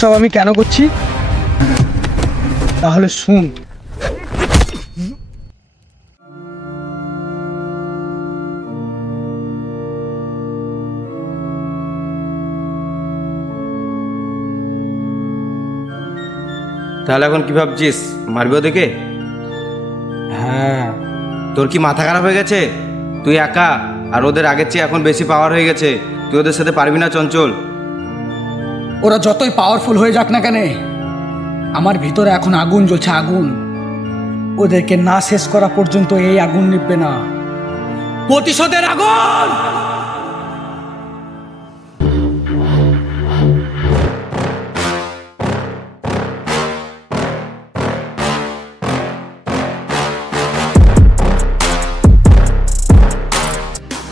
এসব আমি কেন করছি তাহলে শুন। তাহলে এখন কি ভাবছিস, মারবি ওদেরকে? হ্যাঁ, তোর কি মাথা খারাপ হয়ে গেছে? তুই একা, আর ওদের আগের চেয়ে এখন বেশি পাওয়ার হয়ে গেছে। তুই ওদের সাথে পারবি না চঞ্চল। ওরা যতই পাওয়ারফুল হয়ে যাক না কেন, আমার ভিতরে এখন আগুন জ্বলছে, আগুন। ওদেরকে না শেষ করা পর্যন্ত এই আগুন নিভবে না। প্রতিশোধের আগুন।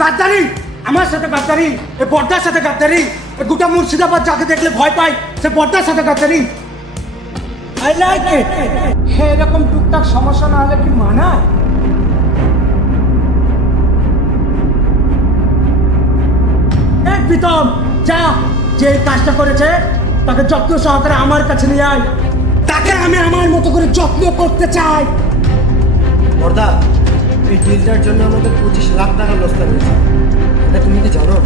গাদ্দারি, আমার সাথে গাদ্দারি, এ বর্দার সাথে গাদ্দারি, এ গোটা মুর্শিদাবাদ যাকে দেখলে ভয় পায় সে বর্দার সাথে গাদ্দারি। I like it. এরকম টুকটাক সমস্যা না হলে কি মানায়? প্রীতম, যা, যে এই কাজটা করেছে তাকে যত্ন সহকারে আমার কাছে নিয়ে আয়। তাকে আমি আমার মতো করে যত্ন করতে চাই। বর্দা, এই ডিলটার জন্য আমাদের 25 লাখ টাকা লোকসান হয়েছে, এটা তুমি কি জানো?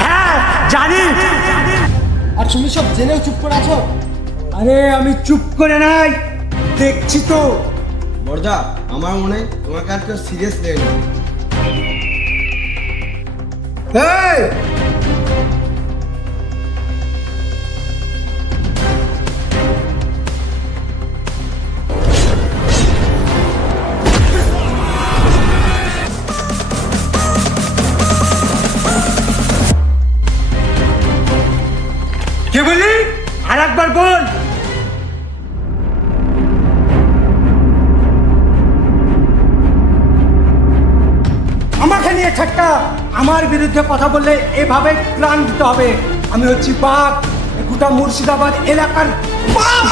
হ্যাঁ জানি। আর তুমি সব জেনেও চুপ করে আছো? আরে আমি চুপ করে নাই, দেখছি তো। বর্দা, আমার মনে হয় তোমাকে আর কেউ সিরিয়াস নেই। এই, কে বলি? আর একবার বল। আমাকে নিয়ে ঠাট্টা, আমার বিরুদ্ধে কথা বললে এভাবে প্রাণ দিতে হবে। আমি হচ্ছি বাঘ, গোটা মুর্শিদাবাদ এলাকার বাঘ।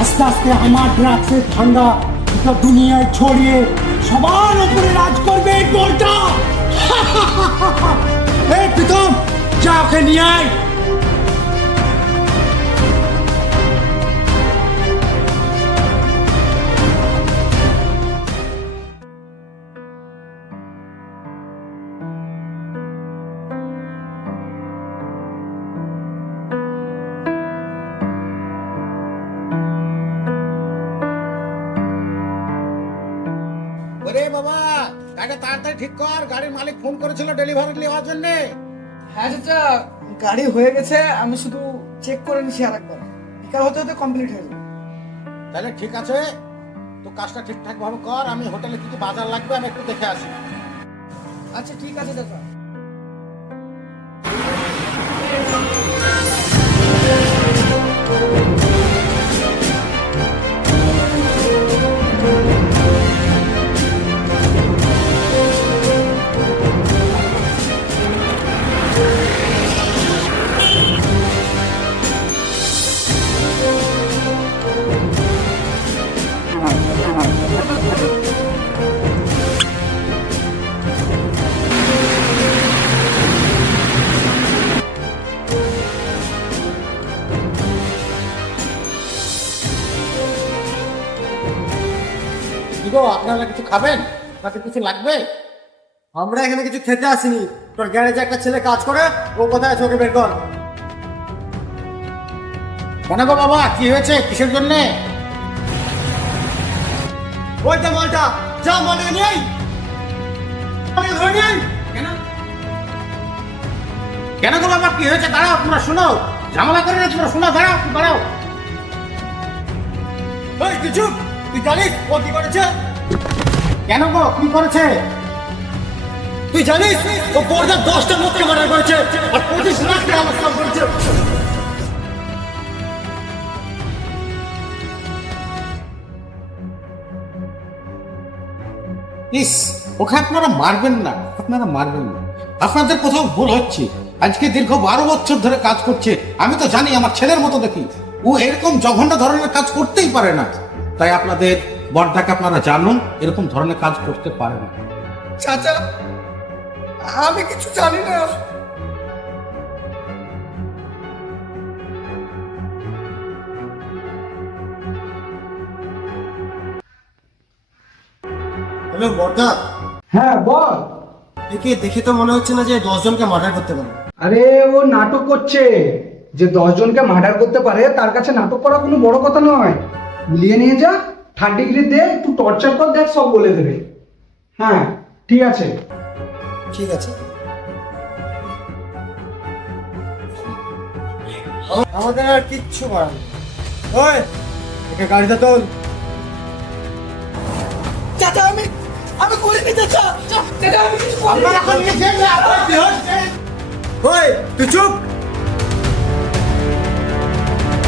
আস্তে আস্তে আমার ড্রাগসের ঠান্ডা গোটা দুনিয়ায় ছড়িয়ে সবার উপরে রাজ করবে এই বলটা। এই প্রীতম, যা ওকে নিয়ে আয়। ওরে বাবা, গাড়িটা তাড়াতাড়ি ঠিক কর, গাড়ির মালিক ফোন করেছিল ডেলিভারি নেওয়ার জন্য। হ্যাঁ চাচা, গাড়ি হয়ে গেছে, আমি শুধু চেক করে নিছি আর একবার, বিকাল হতে হতে কমপ্লিট হয়ে যাবে। তাহলে ঠিক আছে, তো কাজটা ঠিকঠাক ভাবে কর। আমি হোটেলে কি কি বাজার লাগবে আমি একটু দেখে আসি। আচ্ছা ঠিক আছে চাচা। কি গো, আপনারা কিছু খাবেন নাকি কিছু লাগবে? আমরা এখানে কিছু খেতে আসিনি। তোর গ্যারেজে একটা ছেলে কাজ করে, ও কোথায় আছে ওকে বের কর। কেন গো বাবা, কি হয়েছে, কিসের জন্য? ওই তো মালটা, যা মালিক নেই ধরে নেই। কেন গো বাবা, কি হয়েছে? দাঁড়াও, তোমরা শোনো, ঝামেলা করে না, তোমরা শোনো, দাঁড়াও দাঁড়াও। ওই তুই চুপ, তুই জানিস ও কি করেছে? কেন গো, কি করেছে? তুই জানিস ও বর্দার 10টা লোককে মার্ডার করেছে আর 25 লাখ টাকা লোকসান করেছে। ইস, ওকে আপনারা মারবেন না, আপনারা মারবেন না। আপনাদের কোথাও ভুল হচ্ছে। আজকে দীর্ঘ 12 বছর ধরে কাজ করছে, আমি তো জানি, আমার ছেলের মতো দেখি। ও এরকম জঘন্য ধরনের কাজ করতেই পারে না। তাই আপনাদের বড়টাকে আপনারা জানুন, এরকম ধরনের কাজ করতে পারে না। চাচা, আমি কিছু জানি না। হ্যালো বর্দা। হ্যাঁ বল। একে দেখে তো মনে হচ্ছে না যে 10 জনকে মার্ডার করতে পারে। আরে ও নাটক করছে, যে 10 জনকে মার্ডার করতে পারে তার কাছে নাটক করা কোনো বড় কথা নয়। মিলিয়ে নিয়ে যা, 3rd ডিগ্রি দে, একটু টর্চার কর, দেখ সব বলে দেবে। হ্যাঁ ঠিক আছে। ঠিক আছে, আমাদের আর কিচ্ছু করার নেই। ওই একে গাড়িতে তোল। চাচা আমি করিনি চাচা। চাচা আমি কিছু করিনি। আপনারা এখন নিয়ে যেন আপনারা কি হচ্ছে? ওই তুই চুপ।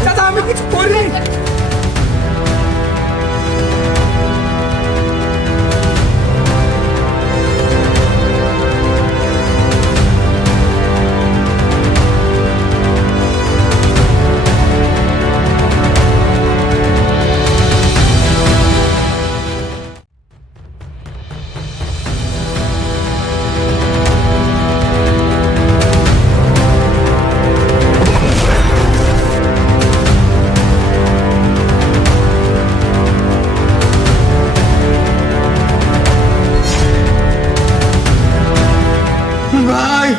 চাচা আমি কিছু করিনি। ভাই,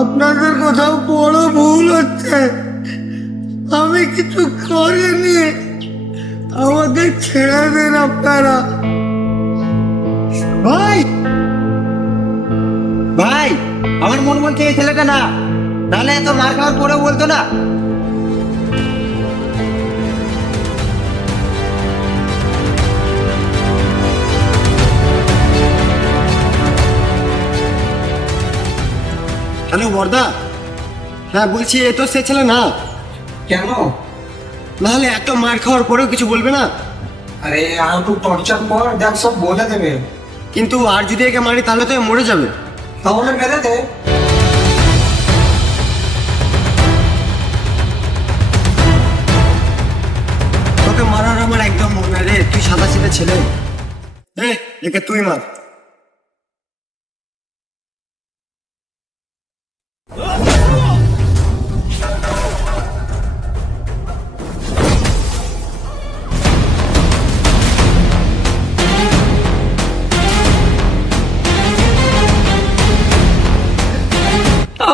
আপনাদের কোথাও বড় ভুল হচ্ছে। আমি কিছু করিনি, আমাদের ছেড়ে দেন আপনারা। ভাই ভাই আমার মন বলছে এই ছেলেটা না, নাহলে এত মার খাওয়ার পরেও বলতো না। হ্যালো বর্দা। হ্যাঁ বলছি, এ তো সে ছেলে না। কেন? নাহলে এত মার খাওয়ার পরেও কিছু বলবে না? আরে আর একটু টর্চার কর, দেখ সব বলে দেবে। কিন্তু আর যদি একে মারি তাহলে তো এ মরে যাবে। তাহলে মেরে দে। তোকে মারার আমার একদম মনে হয় রে, তুই সাদা সিধা ছেলে। একে তুই মার।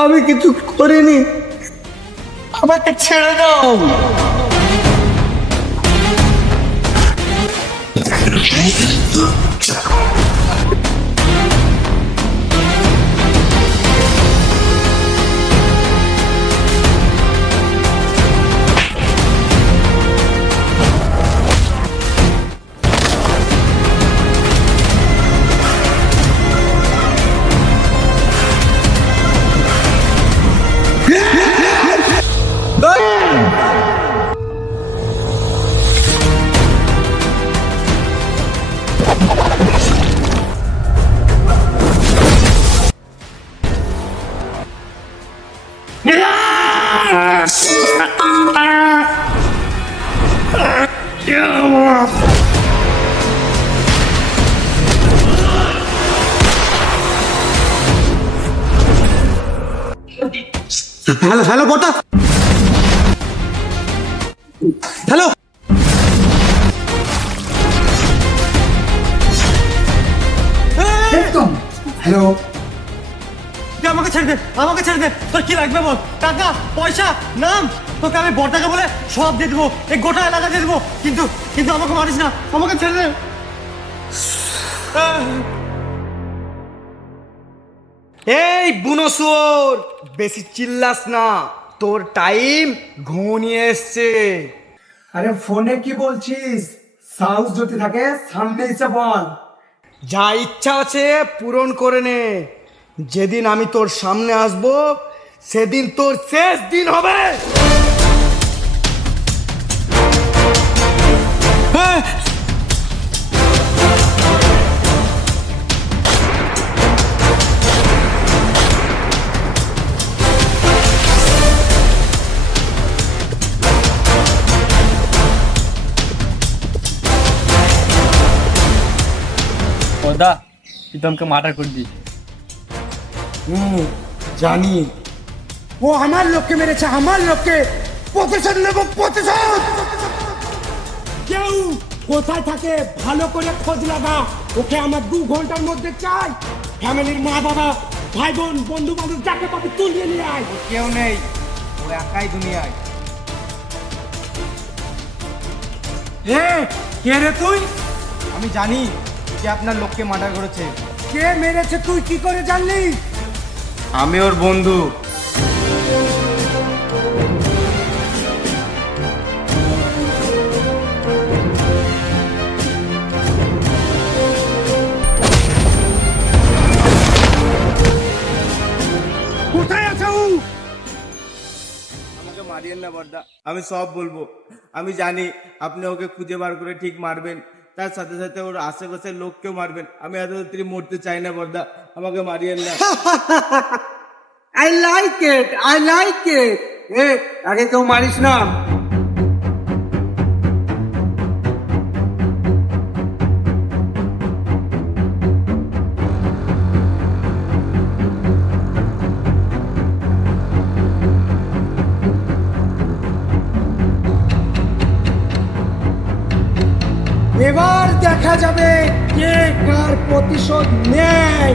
আমি কিছু করিনি, আমাকে ছেড়ে দাও। হ্যালো হ্যালো বর্দা। হ্যালো একদম। হ্যালো। আমাকে ছেড়ে দে, আমাকে ছেড়ে দে। তোর কি লাগবে বল? টাকা, পয়সা, নাম, তোকে আমি বর্দাকে বলে সব দিয়ে দেবো, এই গোটা এলাকা দিয়ে দেবো। কিন্তু কিন্তু আমাকে মারিস না, আমাকে ছেড়ে দে। এই বুনোসুর, বেশি চিল্লাস না, তোর টাইম ঘনিয়ে এসছে। আরে ফোনে কি বলছিস? সাহস যদি থাকে সামনে এসে বল। যা ইচ্ছা আছে পূরণ করে নে। যেদিন আমি তোর সামনে আসব সেদিন তোর শেষ দিন হবে। ওদা প্রীতমকে মার্ডার করে দিয়েছে। জানি ও আমার লোককে মেরেছে, আমার লোককে। প্রতিশোধ নেব, প্রতিশোধ। কেউ কোথায় থাকে ভালো করে খোঁজ লাগা। ওকে আমার 2 ঘন্টার মধ্যে চাই। ফ্যামিলির মা বাবা ভাই বোন বন্ধু বান্ধব যাকে পাবি তুলিয়ে নিয়ে আয়। কেউ নেই, ও একাই দুনিয়ায়। এ কে রে তুই? আমি জানি যে আপনার লোককে মার্ডার করেছে। কে মেরেছে তুই কি করে জানলি? আমি ওর বন্ধু। কোথায় আছে ও? আমাকে মারিয়েন না বড়দা, আমি সব বলবো। আমি জানি আপনি ওকে খুঁজে বার করে ঠিক মারবেন, তার সাথে সাথে ওর আশেপাশের লোককেও মারবেন। আমি এত তাড়াতাড়ি মরতে চাই না বড়দা, আমাকে মারিয়েন না। I like it, I like it. এ আগে কেউ মারিস না। এবার দেখা যাবে কে কার প্রতিশোধ নেয়।